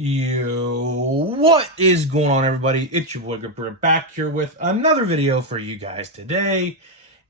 What is going on, everybody? It's your boy Gabber back here with another video for you guys today.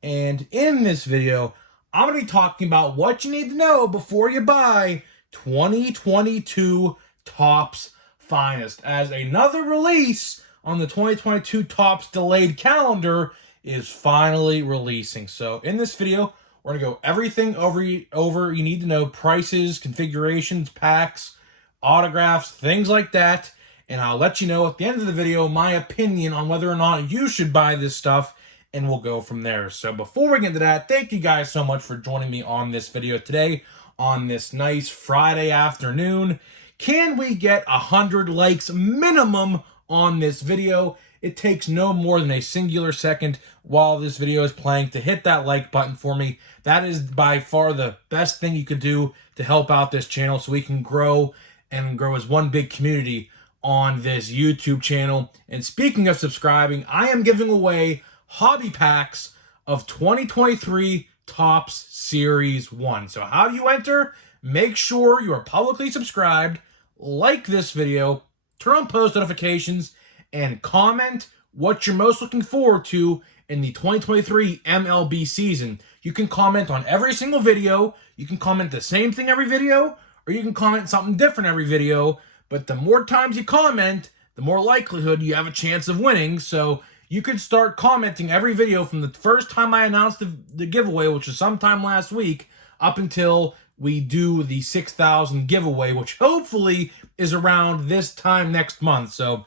And in this video, I'm going to be talking about what you need to know before you buy 2022 Topps Finest, as another release on the 2022 Topps delayed calendar is finally releasing. So in this video, we're going to go everything over you need to know: prices, configurations, packs, autographs, things like that. And I'll let you know at the end of the video my opinion on whether or not you should buy this stuff, and we'll go from there. So before we get into that, thank you guys so much for joining me on this video today on this nice Friday afternoon. Can we get 100 likes minimum on this video? It takes no more than a singular second while this video is playing to hit that like button for me. That is by far the best thing you could do to help out this channel so we can grow and grow as one big community on this YouTube channel. And speaking of subscribing, I am giving away hobby packs of 2023 Topps Series 1. So how do you enter? Make sure you are publicly subscribed, like this video, turn on post notifications, and comment what you're most looking forward to in the 2023 MLB season. You can comment on every single video. You can comment the same thing every video, or you can comment something different every video. But the more times you comment, the more likelihood you have a chance of winning. So you could start commenting every video from the first time I announced the giveaway, which was sometime last week, up until we do the 6,000 giveaway, which hopefully is around this time next month. So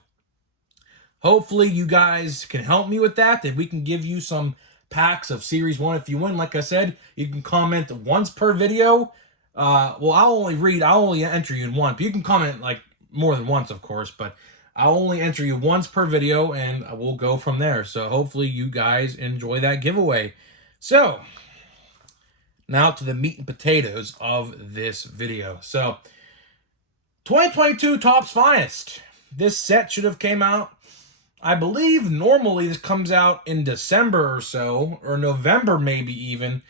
hopefully you guys can help me with that, and we can give you some packs of Series 1 if you win. Like I said, you can comment once per video. Well, I'll only enter you in one, but you can comment like more than once, of course, but I'll only enter you once per video, and we'll go from there. So hopefully you guys enjoy that giveaway. So now to the meat and potatoes of this video. So 2022 Topps Finest. This set should have came out, I believe normally this comes out in December or so, or November maybe even.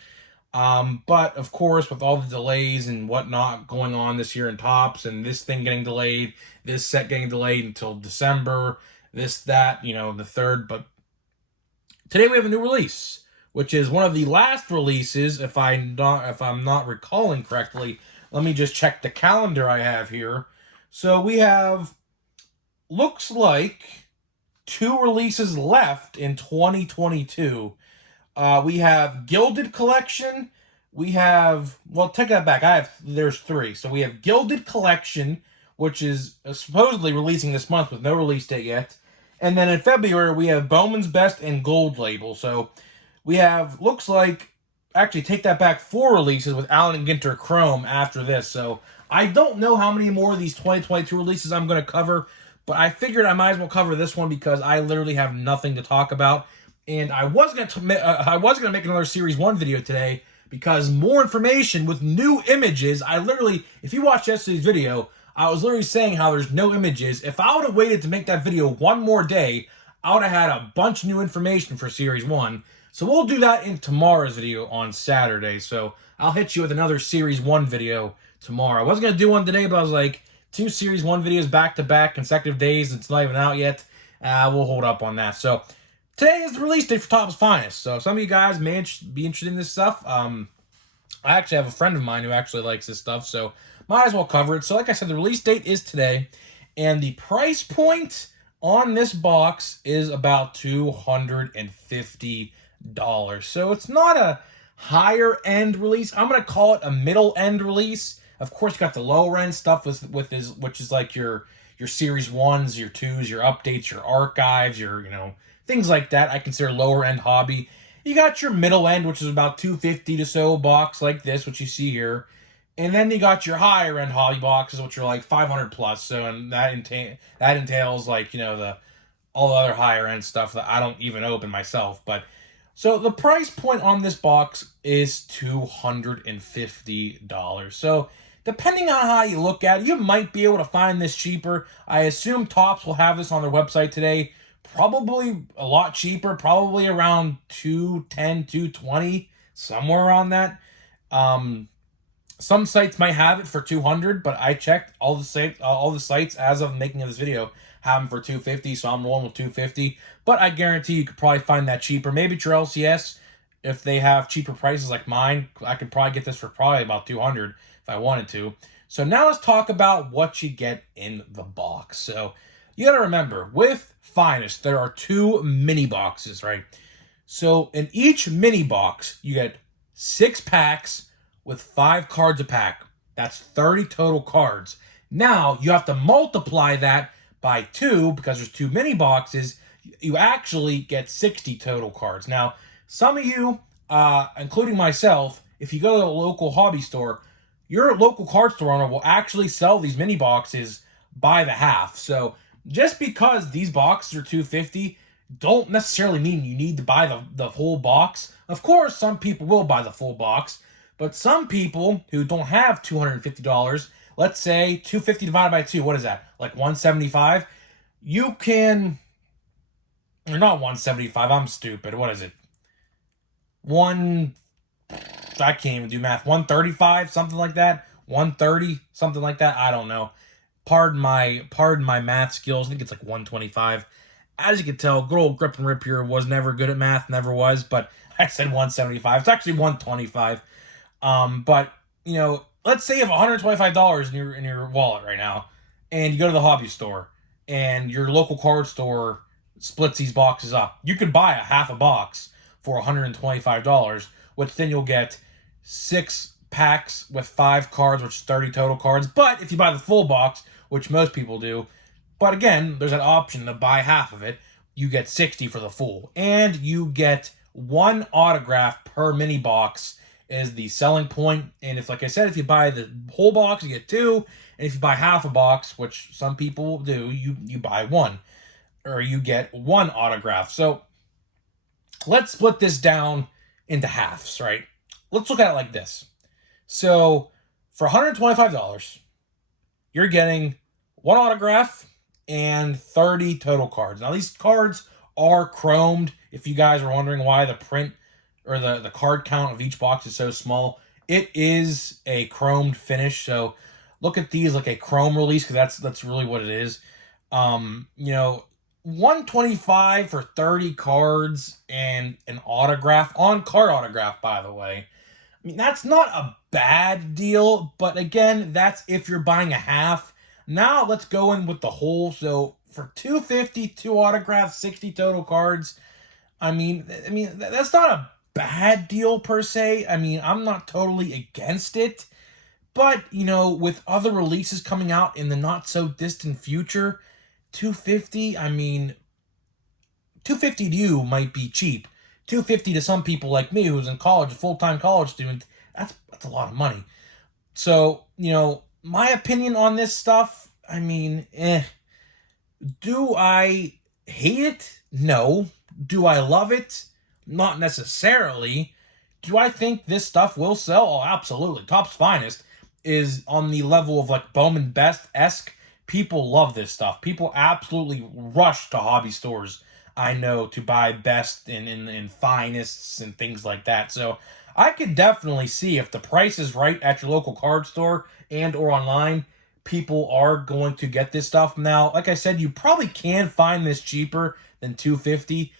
But of course, with all the delays and whatnot going on this year in Topps, and this thing getting delayed, this set getting delayed until December, this, that, the third. But today we have a new release, which is one of the last releases, if I'm not recalling correctly. Let me just check the calendar I have here. So we have, looks like, 2 releases left in 2022. We have Gilded Collection. We have, well, take that back. There's 3. So we have Gilded Collection, which is supposedly releasing this month with no release date yet. And then in February, we have Bowman's Best and Gold Label. So we have, looks like, actually take that back, 4 releases with Allen and Ginter Chrome after this. So I don't know how many more of these 2022 releases I'm going to cover, but I figured I might as well cover this one because I literally have nothing to talk about. And I was gonna make another Series 1 video today because more information with new images. If you watched yesterday's video, I was literally saying how there's no images. If I would have waited to make that video one more day, I would have had a bunch of new information for Series 1. So we'll do that in tomorrow's video on Saturday. So I'll hit you with another Series 1 video tomorrow. I wasn't gonna do one today, but I was like, 2 Series 1 videos back-to-back consecutive days. It's not even out yet. We'll hold up on that. So today is the release date for Topps Finest. So some of you guys may be interested in this stuff. I actually have a friend of mine who actually likes this stuff, so might as well cover it. So like I said, the release date is today, and the price point on this box is about $250. So it's not a higher-end release. I'm going to call it a middle-end release. Of course, you got the lower-end stuff which is like your Series 1s, your 2s, your updates, your archives, your, things like that. I consider lower end hobby. You got your middle end, which is about $250 to so box like this, which you see here. And then you got your higher end hobby boxes, which are like 500 plus. So, and that entails like, all the other higher end stuff that I don't even open myself. But so the price point on this box is $250. So depending on how you look at it, you might be able to find this cheaper. I assume Topps will have this on their website today. Probably a lot cheaper, probably around $210, $220, somewhere around that. Some sites might have it for 200, but I checked all the sites as of making this video have them for 250, so I'm rolling with 250. But I guarantee you could probably find that cheaper. Maybe at your LCS, if they have cheaper prices like mine, I could probably get this for probably about 200 if I wanted to. So now let's talk about what you get in the box. So you got to remember, with Finest, there are 2 mini boxes, right? So in each mini box, you get 6 packs with 5 cards a pack. That's 30 total cards. Now you have to multiply that by 2 because there's 2 mini boxes. You actually get 60 total cards. Now, some of you, including myself, if you go to a local hobby store, your local card store owner will actually sell these mini boxes by the half. So just because these boxes are 250 don't necessarily mean you need to buy the whole box. Of course, some people will buy the full box, but some people who don't have $250, let's say 250 divided by 2, what is that? Like 175? You can, or not 175, I'm stupid. What is it? I can't even do math. 135, something like that. 130, something like that. I don't know. Pardon my math skills. I think it's like 125. As you can tell, good old Grip and Rip here was never good at math, never was, but I said 175. It's actually 125. But you know, let's say you have $125 in your wallet right now, and you go to the hobby store, and your local card store splits these boxes up. You could buy a half a box for $125, which then you'll get 6 packs with 5 cards, which is 30 total cards. But if you buy the full box, which most people do, but again, there's an option to buy half of it, you get 60 for the full. And you get 1 autograph per mini box is the selling point. And if, like I said, if you buy the whole box, you get 2. And if you buy half a box, which some people do, you buy 1. Or you get 1 autograph. So let's split this down into halves, right? Let's look at it like this. So for $125, you're getting 1 autograph and 30 total cards. Now these cards are chromed. If you guys are wondering why the print or the card count of each box is so small, it is a chromed finish. So look at these like a chrome release, because that's really what it is. You know, 125 for 30 cards and an autograph, on card autograph, by the way. I mean, that's not a bad deal, but again, that's if you're buying a half. Now let's go in with the whole. So for 250, 2 autographs, 60 total cards. I mean that's not a bad deal per se. I mean, I'm not totally against it, but you know, with other releases coming out in the not so distant future, 250. I mean, 250 to you might be cheap. 250 to some people like me who's in college, a full-time college student, that's a lot of money. So, you know, my opinion on this stuff, I mean, do I hate it? No. Do I love it? Not necessarily. Do I think this stuff will sell? Oh, absolutely. Topps Finest is on the level of like Bowman Best-esque. People love this stuff. People absolutely rush to hobby stores, I know, to buy Best and Finest and things like that. So I could definitely see if the price is right at your local card store and or online, people are going to get this stuff. Now, like I said, you probably can find this cheaper than 250.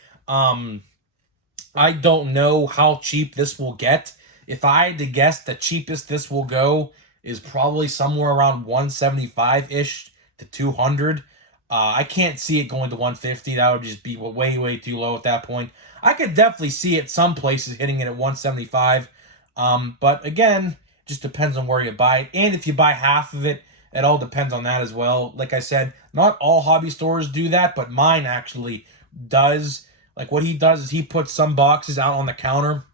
I don't know how cheap this will get. If I had to guess, the cheapest this will go is probably somewhere around 175-ish to 200. I can't see it going to 150. That would just be way, way too low at that point. I could definitely see it some places hitting it at 175. But again, just depends on where you buy it. And if you buy half of it, it all depends on that as well. Like I said, not all hobby stores do that, but mine actually does. Like what he does is he puts some boxes out on the counter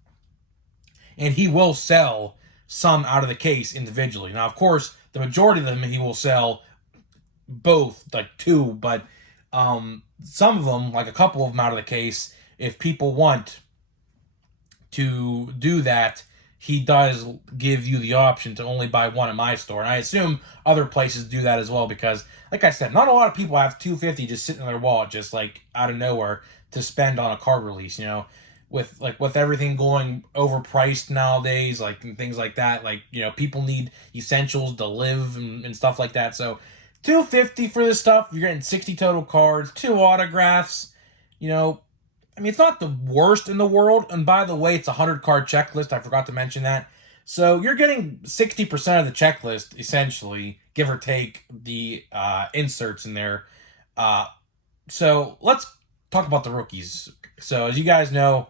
and he will sell some out of the case individually. Now, of course, the majority of them he will sell both, like 2, but some of them, like a couple of them out of the case, if people want to do that, he does give you the option to only buy 1 at my store. And I assume other places do that as well because, like I said, not a lot of people have 250 just sitting in their wallet just like out of nowhere to spend on a card release, you know. with everything going overpriced nowadays, like and things like that. Like, you know, people need essentials to live and stuff like that. So $250 for this stuff. You're getting 60 total cards, 2 autographs. You know, I mean, it's not the worst in the world. And by the way, it's a 100-card checklist. I forgot to mention that. So you're getting 60% of the checklist, essentially, give or take the inserts in there. So let's talk about the rookies. So as you guys know,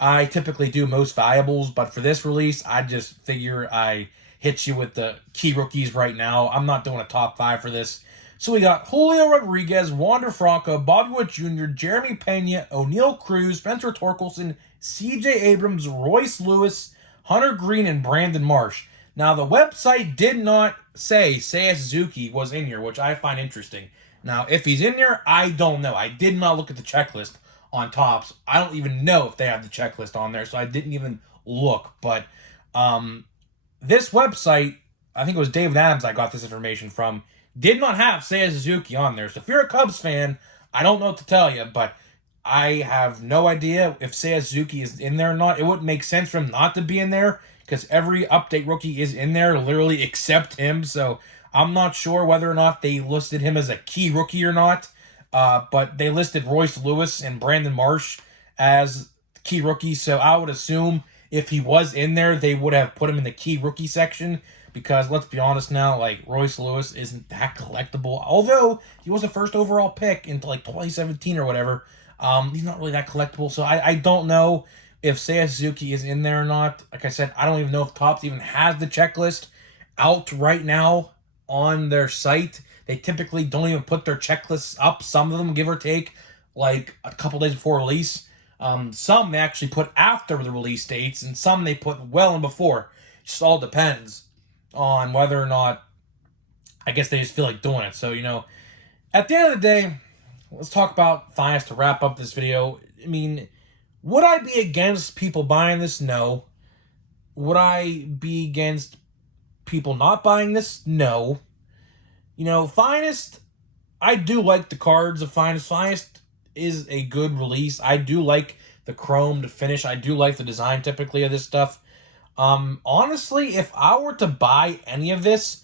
I typically do most valuables, but for this release, I just figure I hit you with the key rookies right now. I'm not doing a top 5 for this. So we got Julio Rodriguez, Wander Franco, Bobby Witt Jr., Jeremy Pena, O'Neal Cruz, Spencer Torkelson, C.J. Abrams, Royce Lewis, Hunter Green, and Brandon Marsh. Now, the website did not say Seiya Suzuki was in here, which I find interesting. Now, if he's in there, I don't know. I did not look at the checklist on Topps. I don't even know if they have the checklist on there, so I didn't even look. But this website, I think it was David Adams I got this information from, did not have Seiya Suzuki on there. So if you're a Cubs fan, I don't know what to tell you, but I have no idea if Seiya Suzuki is in there or not. It wouldn't make sense for him not to be in there because every update rookie is in there, literally except him. So I'm not sure whether or not they listed him as a key rookie or not. But they listed Royce Lewis and Brandon Marsh as key rookies. So I would assume if he was in there, they would have put him in the key rookie section. Because let's be honest now, like Royce Lewis isn't that collectible. Although he was the first overall pick into like 2017 or whatever. He's not really that collectible. So I don't know if Seiya Suzuki is in there or not. Like I said, I don't even know if Topps even has the checklist out right now on their site. They typically don't even put their checklists up. Some of them, give or take, like a couple days before release. Some they actually put after the release dates, and some they put well and before. It just all depends on whether or not, I guess they just feel like doing it. So, you know, at the end of the day, let's talk about Finest to wrap up this video. I mean, would I be against people buying this? No. Would I be against people not buying this? No. You know, Finest, I do like the cards of Finest. Finest is a good release. I do like the chromed finish. I do like the design typically of this stuff. Honestly, if I were to buy any of this,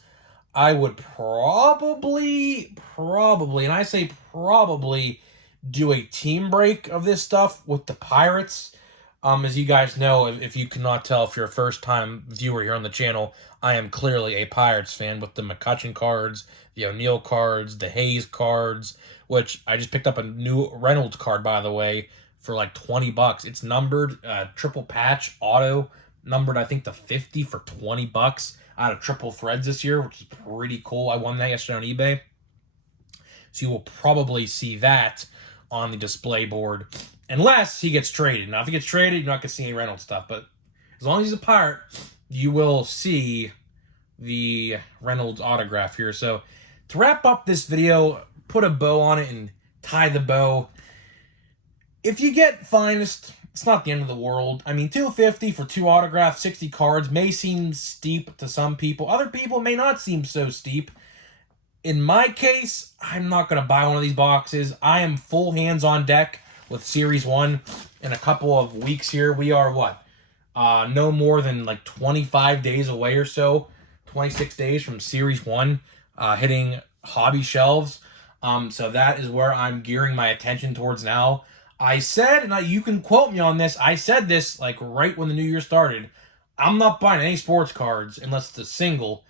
I would probably, and I say probably, do a team break of this stuff with the Pirates. As you guys know, if you cannot tell, if you're a first-time viewer here on the channel, I am clearly a Pirates fan with the McCutchen cards, the O'Neal cards, the Hayes cards, which I just picked up a new Reynolds card, by the way, for like $20. It's numbered, triple patch, auto, numbered, I think, to 50 for $20 out of Triple Threads this year, which is pretty cool. I won that yesterday on eBay. So you will probably see that on the display board, unless he gets traded. Now, if he gets traded, you're not going to see any Reynolds stuff, but as long as he's a Pirate, you will see the Reynolds autograph here. So to wrap up this video, put a bow on it and tie the bow. If you get Finest, it's not the end of the world. I mean, $250 for 2 autographs, 60 cards may seem steep to some people. Other people may not seem so steep. In my case, I'm not going to buy one of these boxes. I am full hands on deck with Series 1 in a couple of weeks here. We are, what? No more than like 25 days away or so. 26 days from Series 1 hitting hobby shelves. So that is where I'm gearing my attention towards now. I said, and you can quote me on this, I said this like right when the new year started, I'm not buying any sports cards unless it's a single,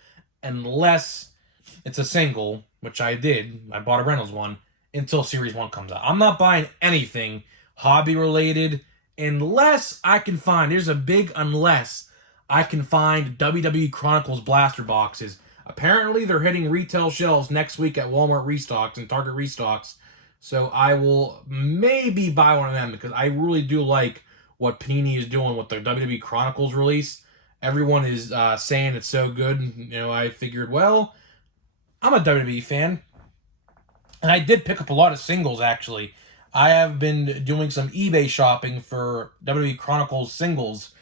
which I did. I bought a Reynolds one until Series 1 comes out. I'm not buying anything hobby related unless I can find, there's a big unless, I can find WWE Chronicles blaster boxes. Apparently they're hitting retail shelves next week at Walmart Restocks and Target Restocks. So I will maybe buy one of them because I really do like what Panini is doing with their WWE Chronicles release. Everyone is saying it's so good. You know, I figured, well, I'm a WWE fan. And I did pick up a lot of singles, actually. I have been doing some eBay shopping for WWE Chronicles singles,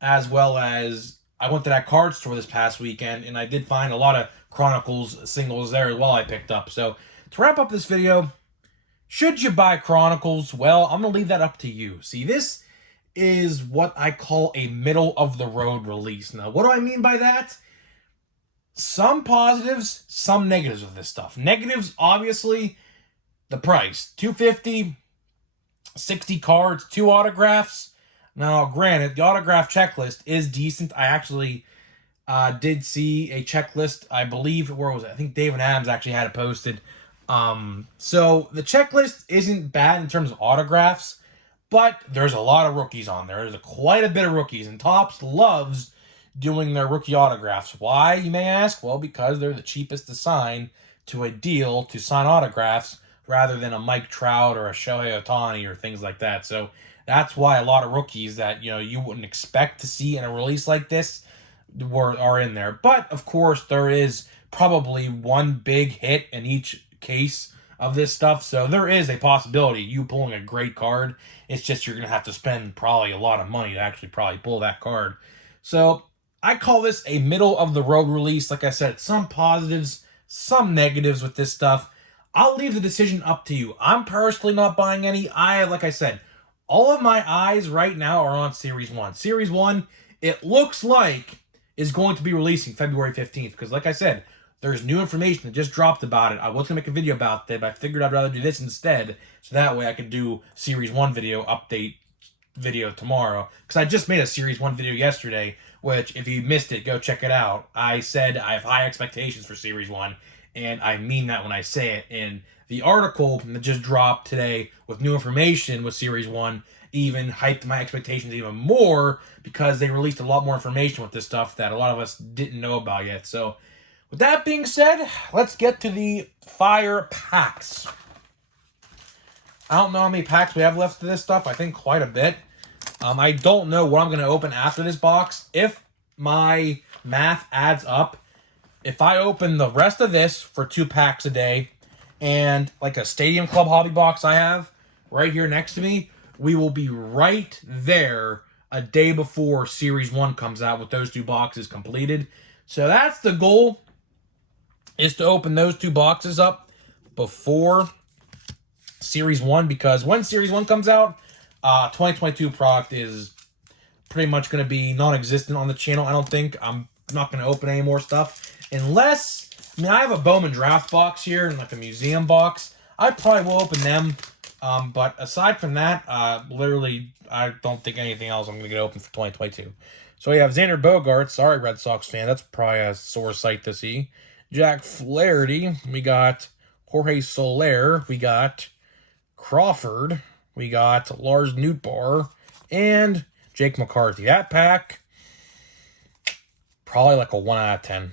as well as I went to that card store this past weekend, and I did find a lot of Chronicles singles there as well I picked up. So to wrap up this video, should you buy Chronicles? Well, I'm going to leave that up to you. See, this is what I call a middle of the road release. Now, what do I mean by that? Some positives, some negatives with this stuff. Negatives, obviously, the price. $250, 60 cards, 2 autographs. Now, granted, the autograph checklist is decent. I actually did see a checklist, I believe, where was it? I think David Adams actually had it posted. So the checklist isn't bad in terms of autographs, but there's a lot of rookies on there. There's quite a bit of rookies, and Topps loves doing their rookie autographs. Why, you may ask? Well, because they're the cheapest to sign to a deal to sign autographs rather than a Mike Trout or a Shohei Ohtani or things like that. So that's why a lot of rookies that you wouldn't expect to see in a release like this are in there. But of course, there is probably one big hit in each case of this stuff, so there is a possibility you pulling a great card. It's just you're gonna have to spend probably a lot of money to actually probably pull that card. So I call this a middle of the road release. Like I said, some positives, some negatives with this stuff. I'll leave the decision up to you. I'm personally not buying any. Like I said, all of my eyes right now are on Series 1. Series 1, it looks like, is going to be releasing February 15th. Because like I said, there's new information that just dropped about it. I was going to make a video about that, but I figured I'd rather do this instead. So that way I could do Series 1 video update video tomorrow. Because I just made a Series 1 video yesterday, which if you missed it, go check it out. I said I have high expectations for Series 1, and I mean that when I say it. And the article that just dropped today with new information with Series 1 even hyped my expectations even more because they released a lot more information with this stuff that a lot of us didn't know about yet. So with that being said, let's get to the fire packs. I don't know how many packs we have left of this stuff. I think quite a bit. I don't know what I'm going to open after this box. If my math adds up, if I open the rest of this for 2 packs a day and like a Stadium Club hobby box I have right here next to me, we will be right there a day before Series 1 comes out with those 2 boxes completed. So that's the goal, is to open those 2 boxes up before Series 1, because when Series 1 comes out, 2022 product is pretty much going to be non-existent on the channel. I don't think. I'm not going to open any more stuff unless, I have a Bowman draft box here and like a museum box. I probably will open them. But aside from that, literally, I don't think anything else I'm going to get open for 2022. So we have Xander Bogaerts. Sorry, Red Sox fan. That's probably a sore sight to see. Jack Flaherty. We got Jorge Soler. We got Crawford. We got Lars Nootbaar. And Jake McCarthy. That pack, probably like a 1 out of 10.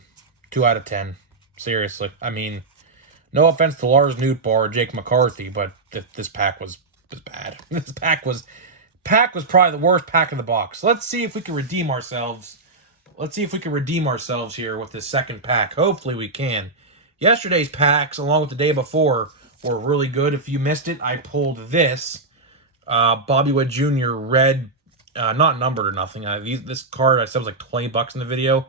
2 out of 10. Seriously. No offense to Lars Nootbaar or Jake McCarthy, but this pack was bad. This pack was probably the worst pack in the box. Let's see if we can redeem ourselves. Let's see if we can redeem ourselves here with this second pack. Hopefully we can. Yesterday's packs, along with the day before, were really good. If you missed it, I pulled this Bobby Witt Jr. red, not numbered or nothing. This card I said was like $20 in the video.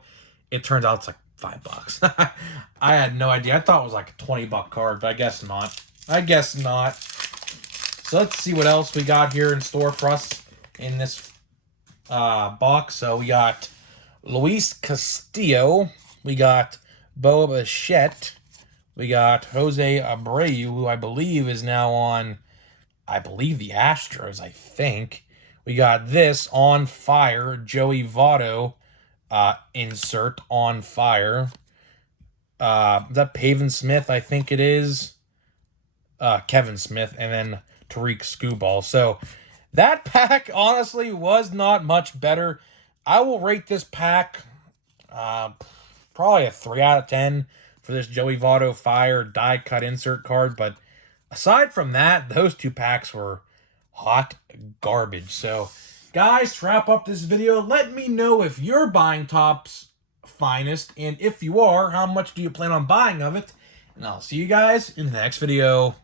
It turns out it's like $5. I had no idea. I thought it was like a $20 card, but I guess not. So let's see what else we got here in store for us in this box. So we got Luis Castillo. We got Bo Bichette. We got Jose Abreu, who I believe is now on, the Astros, I think. We got this on fire, Joey Votto. Insert on fire. Is that Pavin Smith? I think it is. Kevin Smith, and then Tariq Skubal. So that pack honestly was not much better. I will rate this pack probably a 3 out of 10 for this Joey Votto fire die cut insert card. But aside from that, those 2 packs were hot garbage. So guys, to wrap up this video, let me know if you're buying Topps Finest, and if you are, how much do you plan on buying of it? And I'll see you guys in the next video.